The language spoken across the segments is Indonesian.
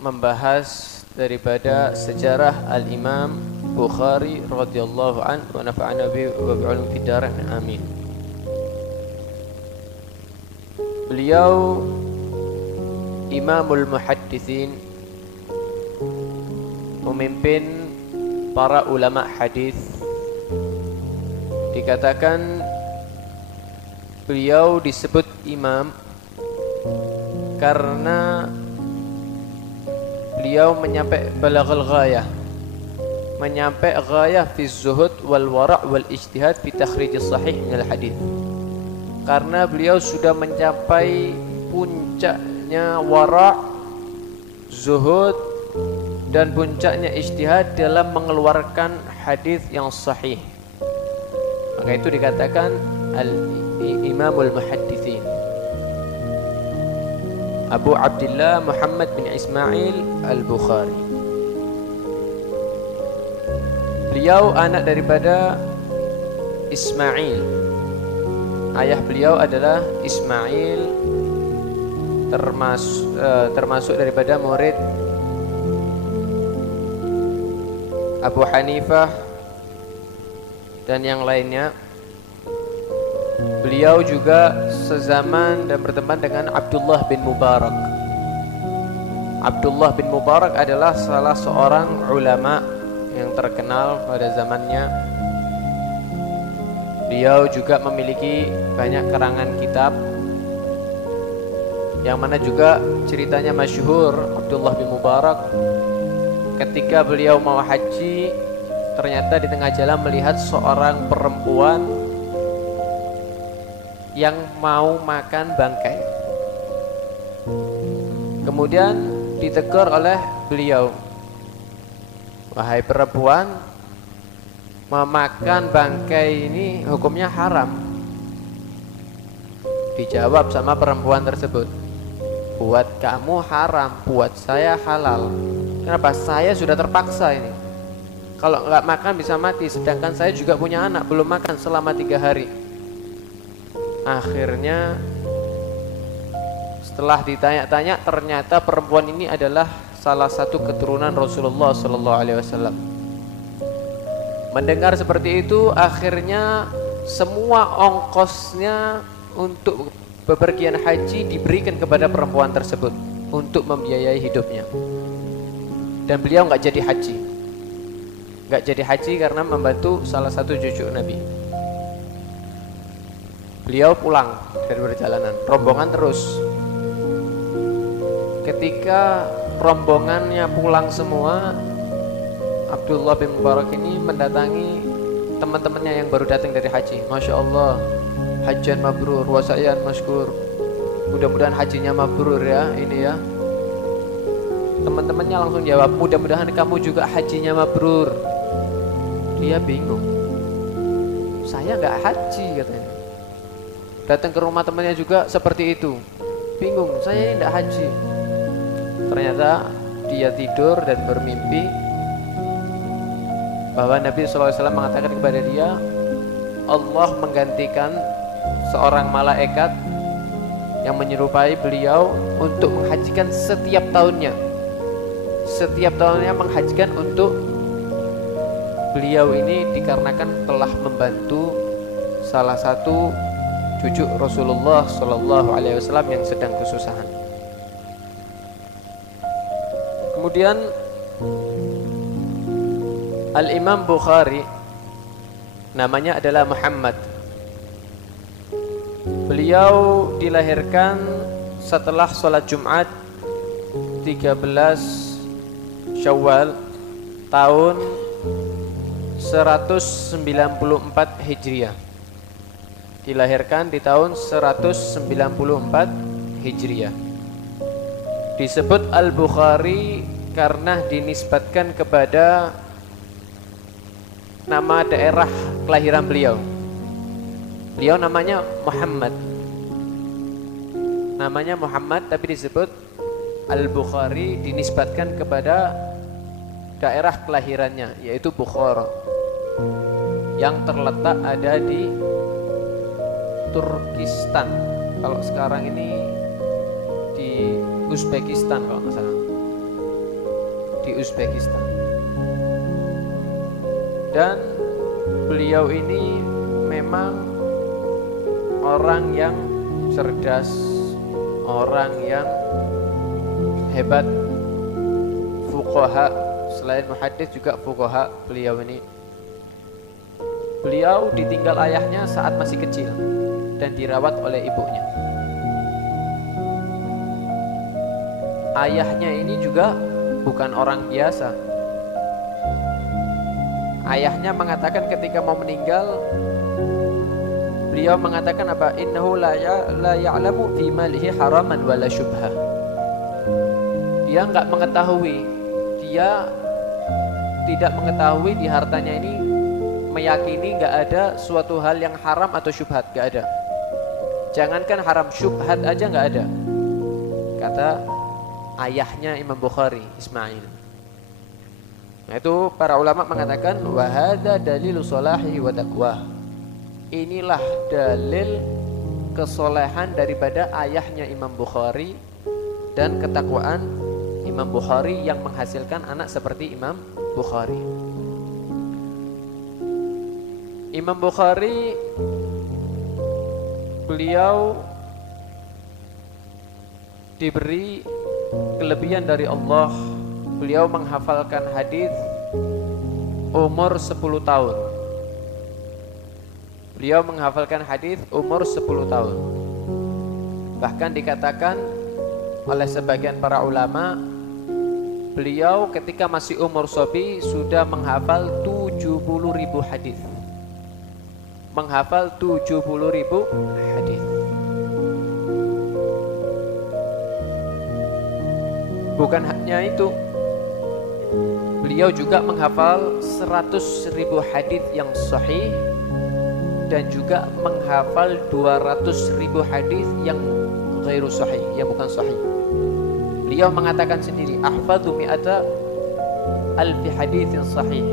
membahas daripada sejarah Al-Imam Bukhari radhiyallahu an wa nafa'ana bi wa bi'ulum fid darain amin. Beliau Imamul Muhadditsin, pemimpin para ulama hadis. Dikatakan beliau disebut imam karena beliau menyampai balaghul ghayah, menyampai ghayah fi zuhud wal wara' wal ijtihad fi takhrij sahih min al hadis. Karena beliau sudah mencapai puncaknya wara', zuhud dan puncaknya ijtihad dalam mengeluarkan hadis yang sahih. Maka itu dikatakan Al-Imamul Muhadditsin, Abu Abdullah Muhammad bin Ismail Al-Bukhari. Beliau anak daripada Ismail. Ayah beliau adalah Ismail, termasuk daripada murid Abu Hanifah dan yang lainnya. Beliau juga sezaman dan berteman dengan Abdullah bin Mubarak. Abdullah bin Mubarak adalah salah seorang ulama yang terkenal pada zamannya. Beliau juga memiliki banyak karangan kitab, yang mana juga ceritanya masyhur. Abdullah bin Mubarak ketika beliau mau haji, ternyata di tengah jalan melihat seorang perempuan yang mau makan bangkai. Kemudian ditegur oleh beliau, "Wahai perempuan, memakan bangkai ini hukumnya haram." Dijawab sama perempuan tersebut, "Buat kamu haram, buat saya halal. Kenapa? Saya sudah terpaksa ini. Kalau nggak makan bisa mati, sedangkan saya juga punya anak belum makan selama 3 hari." Akhirnya setelah ditanya-tanya, ternyata perempuan ini adalah salah satu keturunan Rasulullah sallallahu alaihi wasallam. Mendengar seperti itu, akhirnya semua ongkosnya untuk bepergian haji diberikan kepada perempuan tersebut untuk membiayai hidupnya. Dan beliau nggak jadi haji. Nggak jadi haji karena membantu salah satu cucu Nabi. Beliau pulang dari perjalanan, rombongan terus. Ketika rombongannya pulang semua, Abdullah bin Mubarak ini mendatangi teman-temannya yang baru datang dari haji. Masya Allah, hajian mabrur, wasayan masykur. Mudah-mudahan hajinya mabrur ya, ini ya. Teman-temannya langsung jawab, mudah-mudahan kamu juga hajinya mabrur. Dia bingung, saya nggak haji katanya. Datang ke rumah temannya juga seperti itu, bingung, saya ini nggak haji. Ternyata dia tidur dan bermimpi bahwa Nabi SAW mengatakan kepada dia, Allah menggantikan seorang malaikat yang menyerupai beliau untuk menghajikan setiap tahunnya. Setiap tahunnya menghajikan untuk beliau ini dikarenakan telah membantu salah satu cucu Rasulullah Sallallahu Alaihi Wasallam yang sedang kesusahan. Kemudian Al-Imam Bukhari namanya adalah Muhammad. Beliau dilahirkan setelah sholat Jumat 13 Syawal tahun 194 Hijriah. Dilahirkan di tahun 194 Hijriah. Disebut Al-Bukhari karena dinisbatkan kepada nama daerah kelahiran beliau. Beliau namanya Muhammad. Namanya Muhammad tapi disebut Al-Bukhari dinisbatkan kepada daerah kelahirannya, yaitu Bukhara, yang terletak ada di Turkistan. Kalau sekarang ini di Uzbekistan kalau nggak salah. di Uzbekistan. Dan beliau ini memang orang yang cerdas, orang yang hebat, fuqaha, selain muhaddits juga fuqaha beliau ini. Beliau ditinggal ayahnya saat masih kecil dan dirawat oleh ibunya. Ayahnya ini juga bukan orang biasa. Ayahnya mengatakan ketika mau meninggal, beliau mengatakan apa? Innahu la ya'lamu fi malihi haraman wala syubha. Dia enggak mengetahui, dia tidak mengetahui di hartanya ini, meyakini enggak ada suatu hal yang haram atau syubhat, enggak ada. Jangankan haram, syubhat aja enggak ada. Kata ayahnya Imam Bukhari, Ismail. Nah, itu para ulama mengatakan wa hadza dalilu salahi wa taqwa. Inilah dalil kesolehan daripada ayahnya Imam Bukhari dan ketakwaan Imam Bukhari yang menghasilkan anak seperti Imam Bukhari. Imam Bukhari beliau diberi kelebihan dari Allah. Beliau menghafalkan hadis umur 10 tahun. Beliau menghafalkan hadis umur 10 tahun. Bahkan dikatakan oleh sebagian para ulama, beliau ketika masih umur sobi sudah menghafal 70.000 hadis. Menghafal 70.000 hadis. Bukan hanya itu, beliau juga menghafal 100.000 hadis yang sahih dan juga menghafal 200.000 hadis yang ghairu sahih, yang bukan sahih. Beliau mengatakan sendiri, ahfadhu mi'ata alfi haditsin sahih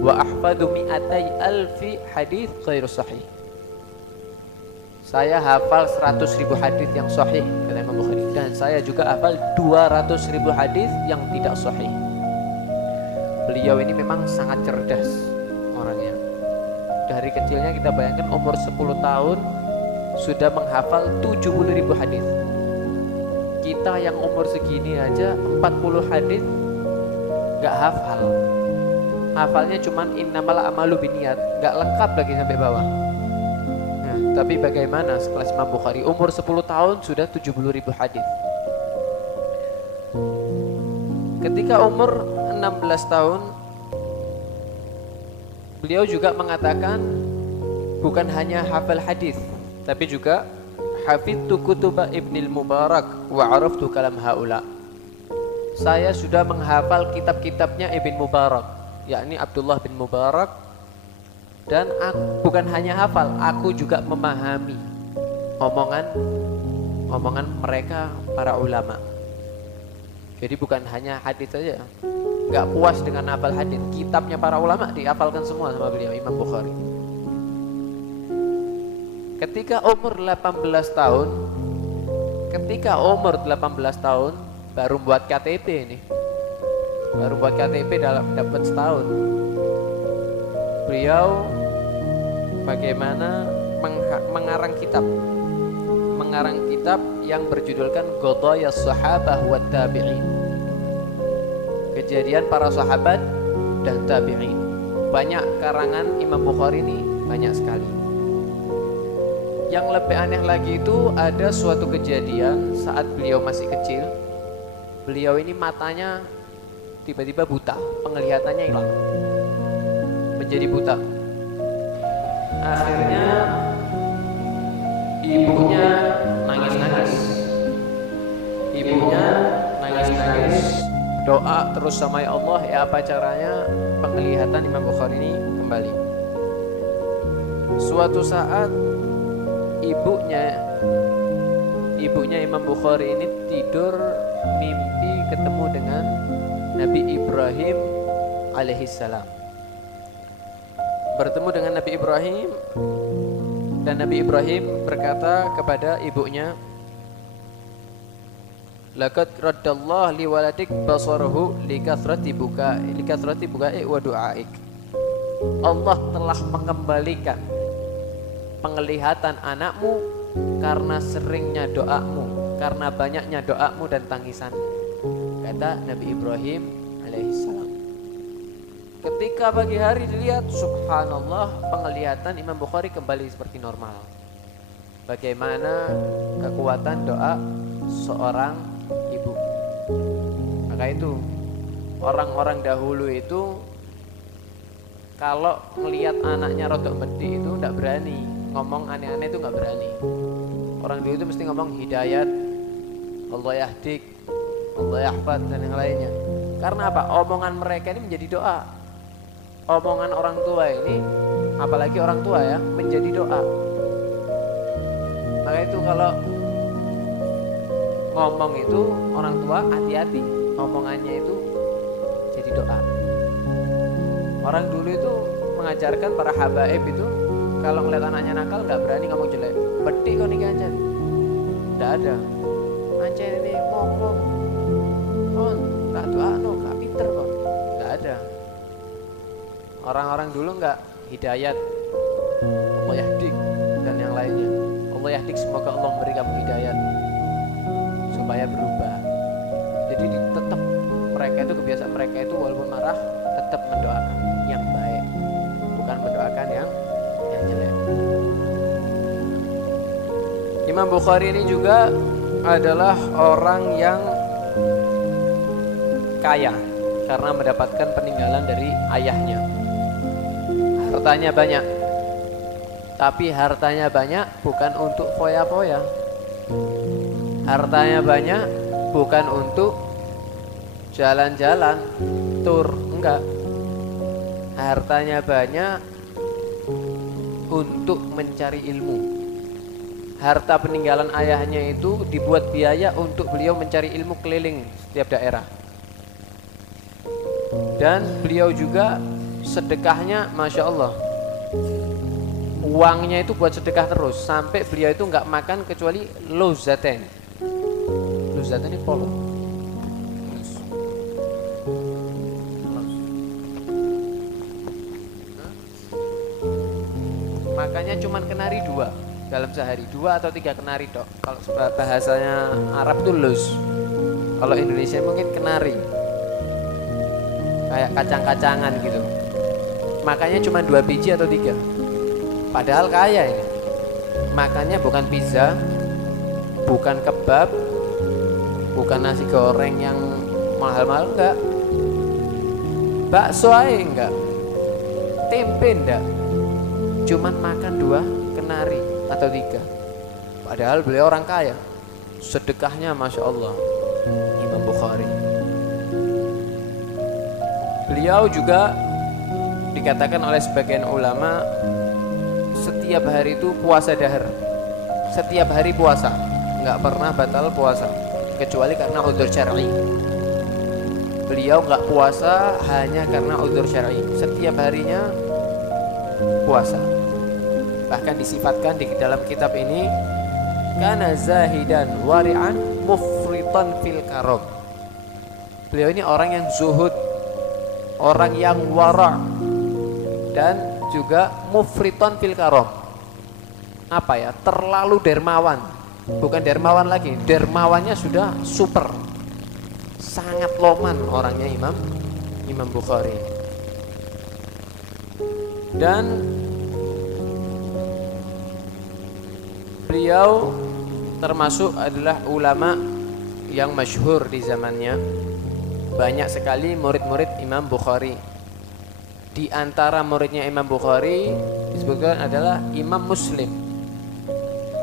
wa ahfadhu mi'atai alfi hadits ghairu sahih. Saya hafal 100.000 hadis yang sahih, kata Imam Bukhari, dan saya juga hafal 200.000 hadis yang tidak sahih. Beliau ini memang sangat cerdas orangnya. Dari kecilnya kita bayangkan umur 10 tahun sudah menghafal 70.000 hadis. Kita yang umur segini aja 40 hadis gak hafal. Hafalnya cuman innamal a'malu binniyat, gak lengkap lagi sampai bawah. Nah, tapi bagaimana sekelas Imam Bukhari umur 10 tahun sudah 70.000 hadis. Ketika umur 16 tahun beliau juga mengatakan bukan hanya hafal hadis, tapi juga hafidtu kutuba Ibnil Mubarak wa araftu kalam haula. Saya sudah menghafal kitab-kitabnya Ibn Mubarak, yakni Abdullah bin Mubarak, dan bukan hanya hafal, aku juga memahami omongan mereka para ulama. Jadi bukan hanya hadis saja, nggak puas dengan hafal hadis, kitabnya para ulama dihafalkan semua sama beliau Imam Bukhari. Ketika umur 18 tahun baru buat KTP ini. Baru buat KTP dapat setahun. Beliau bagaimana mengarang kitab yang berjudulkan Qadayas Sahabah wa Tabi'in. Kejadian para sahabat dan tabi'in. Banyak karangan Imam Bukhari ini, banyak sekali. Yang lebih aneh lagi itu ada suatu kejadian saat beliau masih kecil. Beliau ini matanya tiba-tiba buta, penglihatannya hilang, menjadi buta. Akhirnya ibunya nangis-nangis. Doa terus sama ya Allah, ya apa caranya penglihatan Imam Bukhari ini kembali. Suatu saat ibunya Imam Bukhari ini tidur mimpi ketemu dengan Nabi Ibrahim alaihissalam. Bertemu dengan Nabi Ibrahim, dan Nabi Ibrahim berkata kepada ibunya, laqad raddallahu liwaladik basarahu likathrati bukai wa du'aik. Allah telah mengembalikan penglihatan anakmu karena seringnya doamu, karena banyaknya doamu dan tangisan, kata Nabi Ibrahim alaihissalam. Ketika pagi hari dilihat, subhanallah, penglihatan Imam Bukhari kembali seperti normal. Bagaimana kekuatan doa seorang ibu. Maka itu orang-orang dahulu itu kalau melihat anaknya rodok medi itu tidak berani ngomong aneh-aneh, itu nggak berani. Orang dulu itu mesti ngomong hidayat, Allah yahdik, Allah yahfad, dan yang lainnya. Karena apa? Omongan mereka ini menjadi doa. Omongan orang tua ini, apalagi orang tua ya, menjadi doa. Maka itu kalau ngomong itu orang tua hati-hati, omongannya itu jadi doa. Orang dulu itu mengajarkan para habaib itu kalau ngeliat anaknya nakal nggak berani ngomong jelek. Beti kok nih anjen, nggak ada. Anjen ini ngomong, on nggak doa no, nggak pinter kok, nggak ada. Orang-orang dulu nggak hidayat, Allah yahdik dan yang lainnya. Allah yahdik, semoga Allah memberi kamu hidayat supaya berubah. Jadi tetap mereka itu, kebiasaan mereka itu walaupun marah tetap mendoakan yang baik, bukan mendoakan yang jelek. Imam Bukhari ini juga adalah orang yang kaya karena mendapatkan peninggalan dari ayahnya. Hartanya banyak, tapi hartanya banyak bukan untuk foya-foya. Hartanya banyak bukan untuk jalan-jalan, tur, enggak. Hartanya banyak untuk mencari ilmu. Harta peninggalan ayahnya itu dibuat biaya untuk beliau mencari ilmu keliling setiap daerah. Dan beliau juga sedekahnya, Masya Allah, uangnya itu buat sedekah terus, sampai beliau itu nggak makan kecuali luzaten. Luzaten ini polo. Makanya cuman kenari 2 dalam sehari, 2 atau 3 kenari dok. Kalau bahasanya Arab itu luz, kalau Indonesia mungkin kenari, kayak kacang-kacangan gitu. Makanya cuma 2 biji atau 3. Padahal kaya ini. Makannya bukan pizza, bukan kebab, bukan nasi goreng yang mahal-mahal, enggak. Bakso aja enggak, tempe enggak. Cuman makan 2 kenari atau 3. Padahal beliau orang kaya. Sedekahnya Masya Allah, Imam Bukhari. Beliau juga dikatakan oleh sebagian ulama setiap hari itu puasa dahar. Setiap hari puasa, nggak pernah batal puasa kecuali karena udzur syar'i. Beliau nggak puasa hanya karena udzur syar'i. Setiap harinya puasa. Bahkan disifatkan di dalam kitab ini, kana zahidan wari'an mufritan fil karam. Beliau ini orang yang zuhud, orang yang wara', dan juga mufritan fil karam. Apa ya? Terlalu dermawan. Bukan dermawan lagi, dermawannya sudah super. Sangat loman orangnya Imam Bukhari. Dan beliau termasuk adalah ulama yang masyhur di zamannya. Banyak sekali murid-murid Imam Bukhari. Di antara muridnya Imam Bukhari disebutkan adalah Imam Muslim.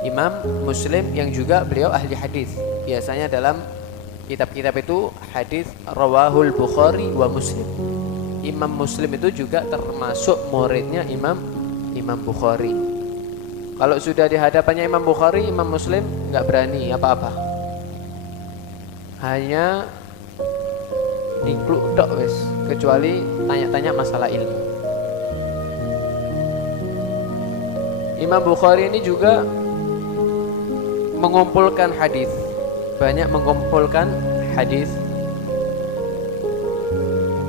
Imam Muslim yang juga beliau ahli hadis. Biasanya dalam kitab-kitab itu hadis rawahul Bukhari wa Muslim. Imam Muslim itu juga termasuk muridnya Imam Bukhari. Kalau sudah di hadapannya Imam Bukhari, Imam Muslim nggak berani apa-apa. Hanya dikluk dok wes, kecuali tanya-tanya masalah ilmu. Imam Bukhari ini juga mengumpulkan hadis banyak mengumpulkan hadis.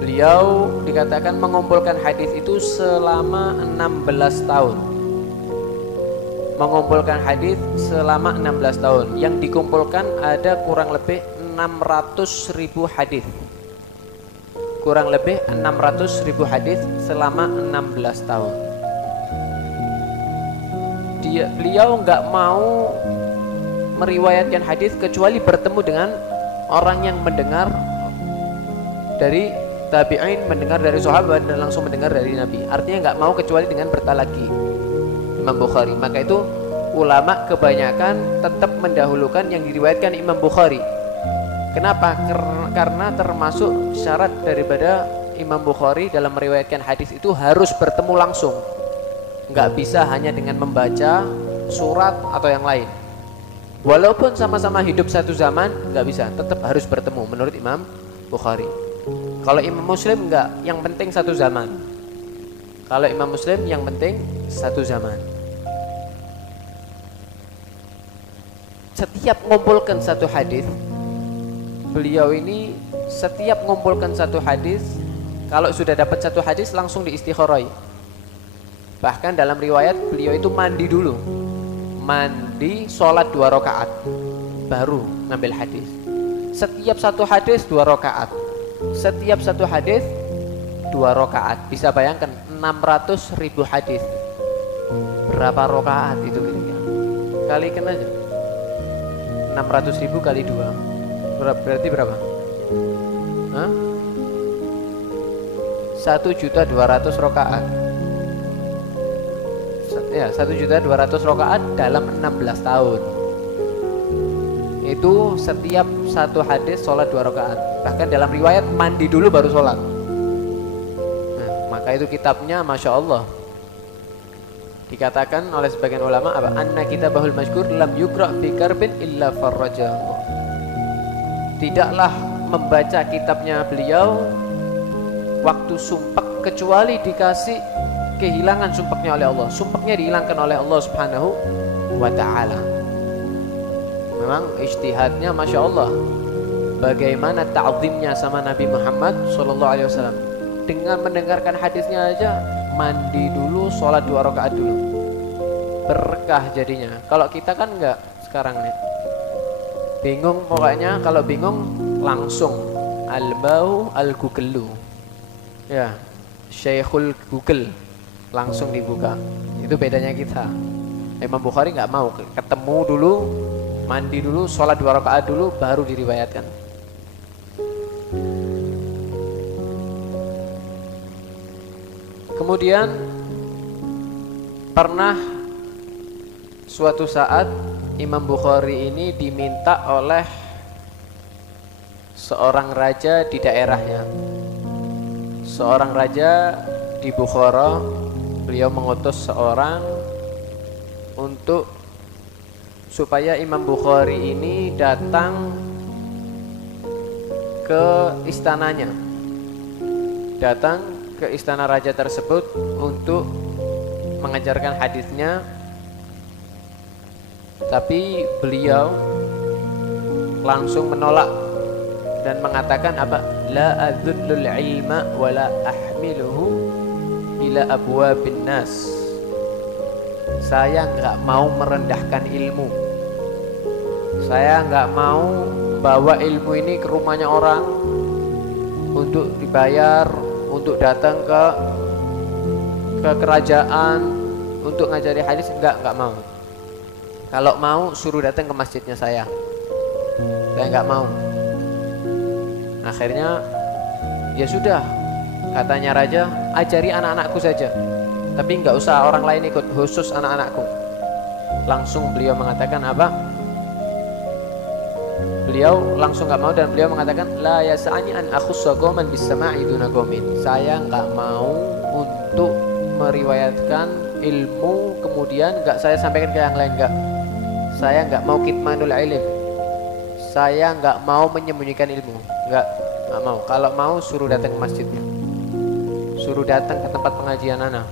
Beliau dikatakan mengumpulkan hadis itu selama 16 tahun. Mengumpulkan hadis selama 16 tahun. Yang dikumpulkan ada kurang lebih 600.000 hadis. Kurang lebih 600.000 hadis selama 16 tahun. Beliau nggak mau meriwayatkan hadis kecuali bertemu dengan orang yang mendengar dari tabi'in, mendengar dari sahabat dan langsung mendengar dari Nabi. Artinya nggak mau kecuali dengan bertalaki. Imam Bukhari. Maka itu ulama kebanyakan tetap mendahulukan yang diriwayatkan Imam Bukhari. Kenapa? Karena termasuk syarat daripada Imam Bukhari dalam meriwayatkan hadis itu harus bertemu langsung. Nggak bisa hanya dengan membaca surat atau yang lain. Walaupun sama-sama hidup satu zaman, nggak bisa. Tetap harus bertemu menurut Imam Bukhari. Kalau Imam Muslim nggak, yang penting satu zaman. Kalau Imam Muslim yang penting satu zaman. Setiap mengumpulkan satu hadis, beliau ini setiap mengumpulkan satu hadis, kalau sudah dapat satu hadis langsung diistikharoi. Bahkan dalam riwayat beliau itu mandi dulu, mandi, sholat 2 rakaat, baru ngambil hadis. Setiap satu hadis 2 rakaat. Setiap satu hadis 2 rakaat. Bisa bayangkan 600.000 hadis. Berapa rakaat itu kira-kira? Kalikan aja. 600.000 kali 2. Berarti berapa? Hah? 1.200.000 rakaat. Ya, 1.200.000 rakaat dalam 16 tahun. Itu setiap satu hadis sholat 2 rakaat. Bahkan dalam riwayat mandi dulu baru sholat. Nah, maka itu kitabnya Masya Allah. Dikatakan oleh sebagian ulama apa? Anna kitabahul masyhur lam yukra fi karbin illa farrajahu. Tidaklah membaca kitabnya beliau waktu sumpek kecuali dikasih kehilangan sumpeknya oleh Allah. Sumpeknya dihilangkan oleh Allah Subhanahu wa ta'ala. Memang ijtihadnya Masya Allah. Bagaimana ta'zimnya sama Nabi Muhammad SAW. Dengan mendengarkan hadisnya aja, mandi dulu, sholat 2 rakaat dulu. Berkah jadinya. Kalau kita kan enggak sekarang nih. Bingung pokoknya, kalau bingung langsung al-bau al-google. Ya, Syekhul Google langsung dibuka. Itu bedanya kita. Imam Bukhari nggak mau, ketemu dulu, mandi dulu, sholat 2 rakaat dulu, baru diriwayatkan. Kemudian pernah suatu saat Imam Bukhari ini diminta oleh seorang raja di daerahnya. Seorang raja di Bukhara, beliau mengutus seorang untuk supaya Imam Bukhari ini datang ke istananya. Datang ke istana raja tersebut untuk mengajarkan hadisnya. Tapi beliau langsung menolak dan mengatakan apa? La adzullul ilma wa la ahmiluhu ila abwabin nas. Saya enggak mau merendahkan ilmu. Saya enggak mau bawa ilmu ini ke rumahnya orang untuk dibayar, untuk datang ke kerajaan untuk ngajari hadis. Enggak mau. Kalau mau suruh datang ke masjidnya saya enggak mau. Akhirnya ya sudah, katanya raja, ajari anak-anakku saja, tapi enggak usah orang lain ikut, khusus anak-anakku. Langsung beliau mengatakan apa? Beliau langsung enggak mau dan beliau mengatakan la yas'ani an akhussa qauman bis sama'i duna qaumin. Saya enggak mau untuk meriwayatkan ilmu kemudian enggak saya sampaikan ke yang lain, enggak. Saya enggak mau kitmanul ilm. Saya enggak mau menyembunyikan ilmu. Enggak mau. Kalau mau suruh datang ke masjidnya. Suruh datang ke tempat pengajian anak.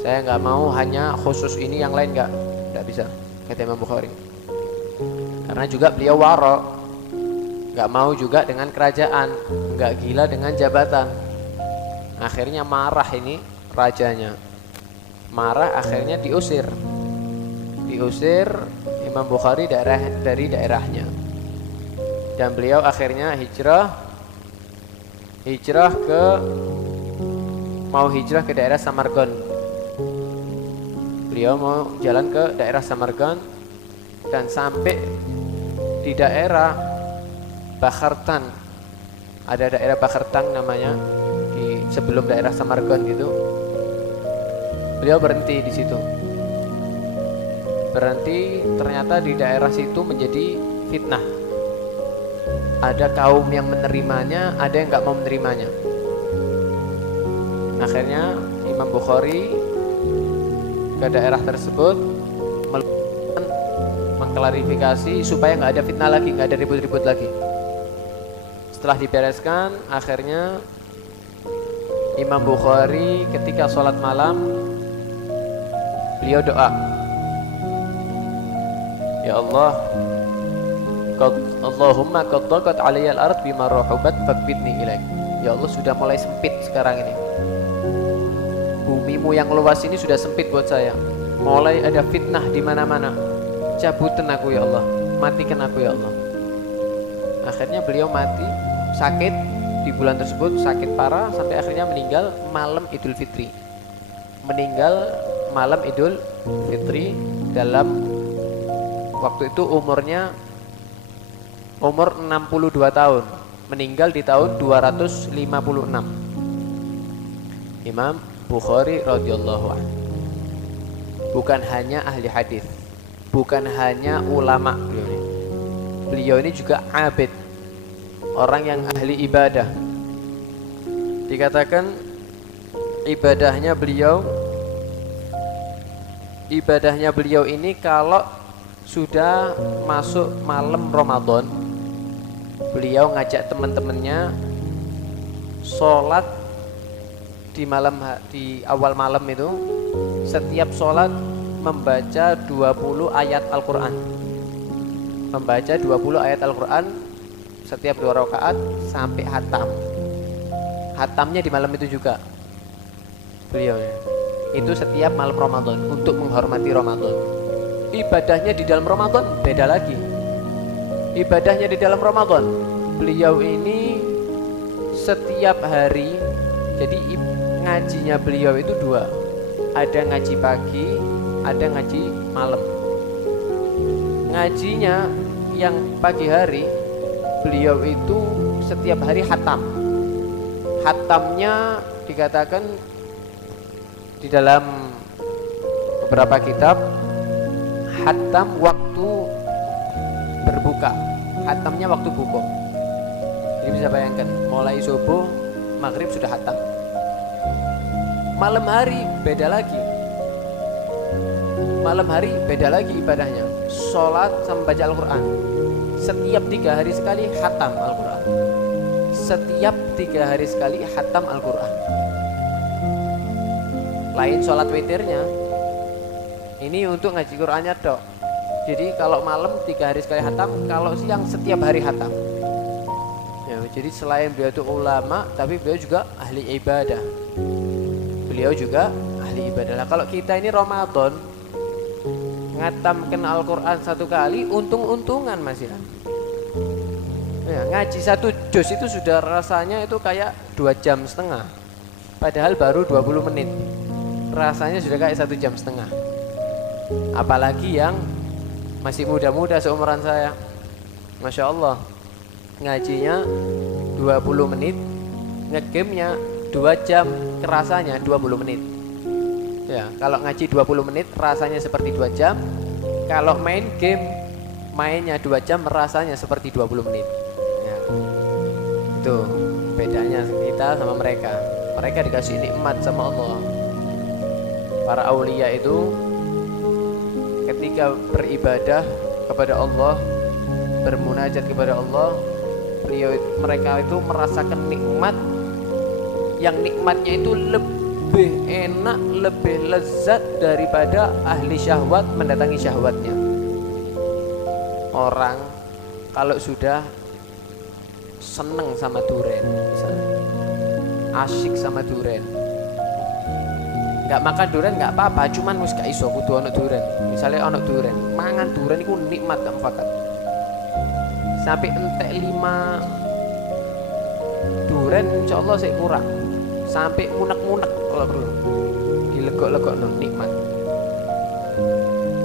Saya enggak mau hanya khusus ini, yang lain enggak bisa, kata Imam Bukhari. Karena juga beliau waro, nggak mau juga dengan kerajaan, nggak gila dengan jabatan. Akhirnya marah ini rajanya, marah akhirnya diusir Imam Bukhari dari daerahnya, dan beliau akhirnya mau hijrah ke daerah Samarkand. Beliau mau jalan ke daerah Samarkand dan sampai di daerah Bakhartan. Ada daerah Bakhartan namanya, di sebelum daerah Samarkand gitu. Beliau berhenti di situ. Ternyata di daerah situ menjadi fitnah. Ada kaum yang menerimanya, ada yang nggak mau menerimanya. Akhirnya Imam Bukhari ke daerah tersebut mengklarifikasi supaya nggak ada fitnah lagi, nggak ada ribut-ribut lagi. Setelah dibereskan, akhirnya Imam Bukhari ketika sholat malam beliau doa, ya Allah, Allahumma qad daqat 'alayya al-ard bima rahubat faqbidni ilaik. Ya Allah, sudah mulai sempit sekarang ini. Bumimu yang luas ini sudah sempit buat saya. Mulai ada fitnah di mana-mana. Cabutin aku ya Allah, matikan aku ya Allah. Akhirnya beliau mati, sakit di bulan tersebut, sakit parah sampai akhirnya meninggal malam Idul Fitri. Dalam waktu itu umur 62 tahun, meninggal di tahun 256. Imam Bukhari radhiyallahu anhu bukan hanya ahli hadis, bukan hanya ulama, beliau ini juga abid, orang yang ahli ibadah. Dikatakan ibadahnya beliau ini kalau sudah masuk malam Ramadan, beliau ngajak teman-temannya sholat di awal malam itu. Setiap sholat membaca 20 ayat Al-Quran, setiap 2 rakaat sampai hatamnya di malam itu juga beliau ya. Itu setiap malam Ramadan untuk menghormati Ramadan. Ibadahnya di dalam Ramadan beda lagi. Ibadahnya di dalam Ramadan, beliau ini setiap hari, jadi ngajinya beliau itu 2. Ada ngaji pagi, ada ngaji malam. Ngajinya yang pagi hari, beliau itu setiap hari hatam. Hatamnya dikatakan di dalam beberapa kitab, hatam waktu berbuka, hatamnya waktu buka. Jadi bisa bayangkan, mulai subuh, maghrib sudah hatam. Malam hari beda lagi ibadahnya, sholat sama baca Al-Quran. Setiap 3 hari sekali hatam Al-Quran. Lain sholat witirnya, ini untuk ngaji Qurannya dok. Jadi kalau malam 3 hari sekali hatam, kalau siang setiap hari hatam ya. Jadi selain beliau itu ulama, tapi beliau juga ahli ibadah. Lah kalau kita ini Ramadan ngatamkan Al-Quran 1 kali, untung-untungan Mas ya. Ngaji 1 juz itu sudah rasanya itu kayak 2,5 jam, padahal baru 20 menit, rasanya sudah kayak 1,5 jam. Apalagi yang masih muda-muda seumuran saya, Masya Allah, ngajinya 20 menit, ngegamenya 2 jam, kerasanya 20 menit ya. Kalau ngaji 20 menit rasanya seperti 2 jam. Kalau main game, mainnya 2 jam, rasanya seperti 20 menit ya. Itu bedanya kita sama mereka. Mereka dikasih nikmat sama Allah. Para aulia itu ketika beribadah kepada Allah, bermunajat kepada Allah, mereka itu merasakan nikmat, yang nikmatnya itu lebih enak, lebih lezat daripada ahli syahwat mendatangi syahwatnya. orang kalau sudah seneng sama duren misalnya, asyik sama duren, nggak makan duren nggak apa-apa, cuman wis gak iso kudu ono duren. Misalnya ono duren, mangan duren iku nikmat gak fakat. Sampai entek 5 duren insyaallah sik kurang. Sampai munek-munek kalau perlu. Dilegok-legok nikmat.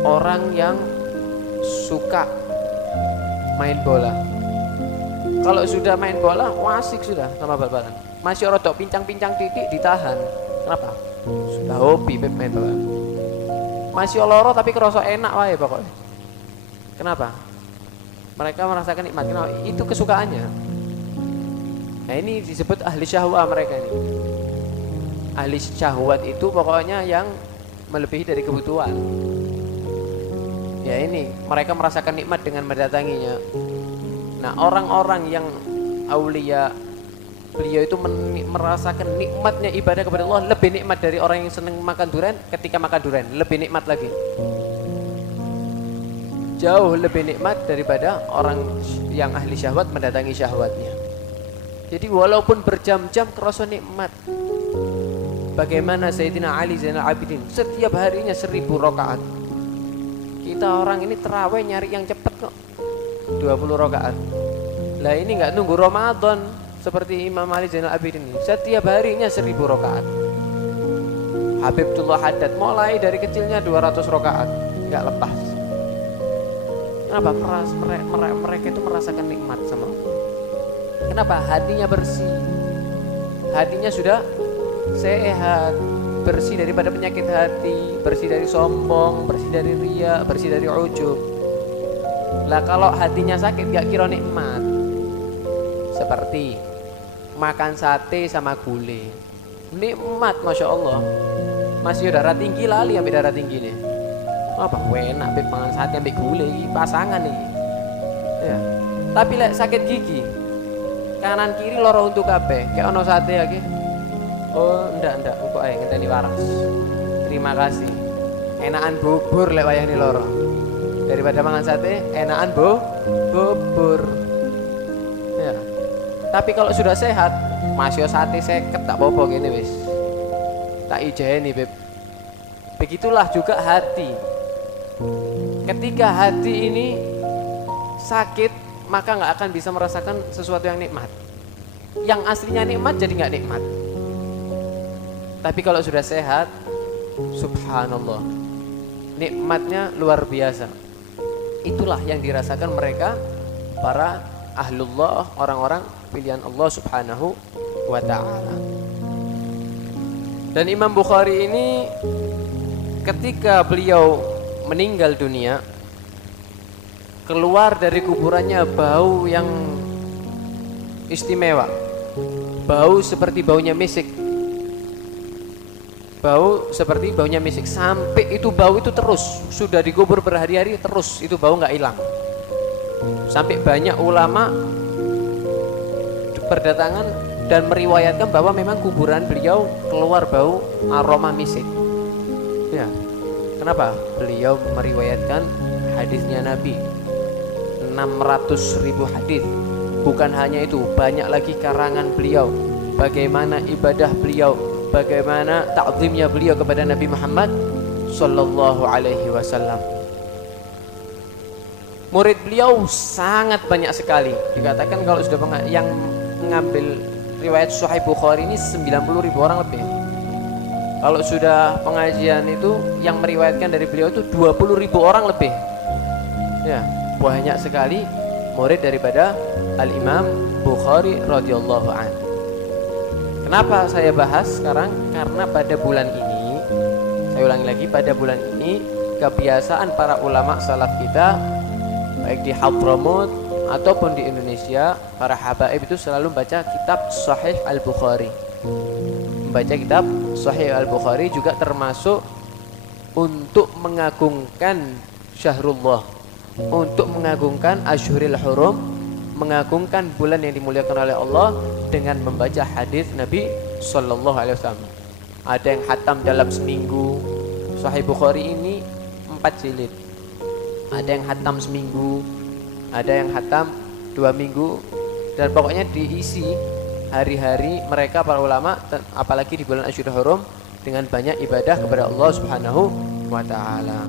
Orang yang suka main bola, kalau sudah main bola asik sudah sama bal-balan. Masih rodok pincang-pincang titik ditahan. Kenapa? Sudah hobi main bola. Masih loro tapi kerasa enak wae pokoknya. Kenapa? Mereka merasakan nikmat. Kenapa? Itu kesukaannya. Nah ini disebut ahli syahwat mereka ini. Ahli syahwat itu pokoknya yang melebihi dari kebutuhan. Ya ini mereka merasakan nikmat dengan mendatanginya. Nah orang-orang yang aulia, beliau itu merasakan nikmatnya ibadah kepada Allah lebih nikmat dari orang yang senang makan durian. Ketika makan durian lebih nikmat lagi, jauh lebih nikmat daripada orang yang ahli syahwat mendatangi syahwatnya. Jadi walaupun berjam-jam kerasa nikmat. Bagaimana Sayyidina Ali Zainal Abidin setiap harinya 1000 rakaat. Kita orang ini terawih nyari yang cepat kok, 20 rakaat. Lah ini nggak nunggu Ramadan seperti Imam Ali Zainal Abidin ini. Setiap harinya 1000 rakaat. Habibullah Haddad mulai dari kecilnya 200 rakaat, nggak lepas. Kenapa? Mereka itu merasakan nikmat sama Allah. Kenapa? Hatinya bersih. Hatinya sudah sehat, bersih daripada penyakit hati, bersih dari sombong, bersih dari riya, bersih dari ujub. Lah kalau hatinya sakit gak kira nikmat. Seperti makan sate sama gulai, nikmat masya Allah. Masih darah tinggi lali ambil darah tinggi nih. Apa? Enak ambil makan sate ambil gulai, pasangan nih. Ya. Tapi lek sakit gigi, kanan kiri loro untuk kabeh, kayak ono sate lagi. Oh, enggak, kok ae ngenteni waras. Terima kasih. Enakan bubur lek wayahne loro. Daripada mangan sate, enakan bubur. Ya. Tapi kalau sudah sehat, masih sate seket tak apa-apa gini wis. Tak ijeni, Beb. Begitulah juga hati. Ketika hati ini sakit, maka nggak akan bisa merasakan sesuatu yang nikmat. Yang aslinya nikmat jadi nggak nikmat. Tapi kalau sudah sehat, subhanallah, nikmatnya luar biasa. Itulah yang dirasakan mereka, para ahlullah, orang-orang pilihan Allah subhanahu wa ta'ala. Dan Imam Bukhari ini ketika beliau meninggal dunia, keluar dari kuburannya bau yang istimewa. Bau seperti baunya misik. Bau seperti baunya misik, sampai itu bau itu terus, sudah dikubur berhari-hari terus itu bau nggak hilang. Sampai banyak ulama berdatangan dan meriwayatkan bahwa memang kuburan beliau keluar bau aroma misik. Ya, kenapa? Beliau meriwayatkan hadisnya Nabi 600.000 hadis. Bukan hanya itu, banyak lagi karangan beliau, bagaimana ibadah beliau, bagaimana ta'zimnya beliau kepada Nabi Muhammad sallallahu alaihi wasallam. Murid beliau sangat banyak sekali. Dikatakan kalau sudah yang mengambil riwayat Sahih Bukhari ini 90.000 orang lebih. Kalau sudah pengajian itu yang meriwayatkan dari beliau itu 20.000 orang lebih. Ya, banyak sekali murid daripada Al-Imam Bukhari radhiyallahu anhu. Kenapa saya bahas sekarang? Karena pada bulan ini, saya ulangi lagi, pada bulan ini kebiasaan para ulama salaf kita, baik di Hadramut ataupun di Indonesia, para habaib itu selalu membaca kitab Sahih Al-Bukhari. Membaca kitab Sahih Al-Bukhari juga termasuk untuk mengagungkan Syahrullah, untuk mengagungkan Ashhuril Hurum, mengagungkan bulan yang dimuliakan oleh Allah dengan membaca hadis Nabi sallallahu alaihi wasallam. Ada yang khatam dalam seminggu. Sahih Bukhari ini 4 jilid. Ada yang khatam seminggu, ada yang hatam 2 minggu, dan pokoknya diisi hari-hari mereka para ulama, apalagi di bulan Asyurul Hurum, dengan banyak ibadah kepada Allah Subhanahu wa taala.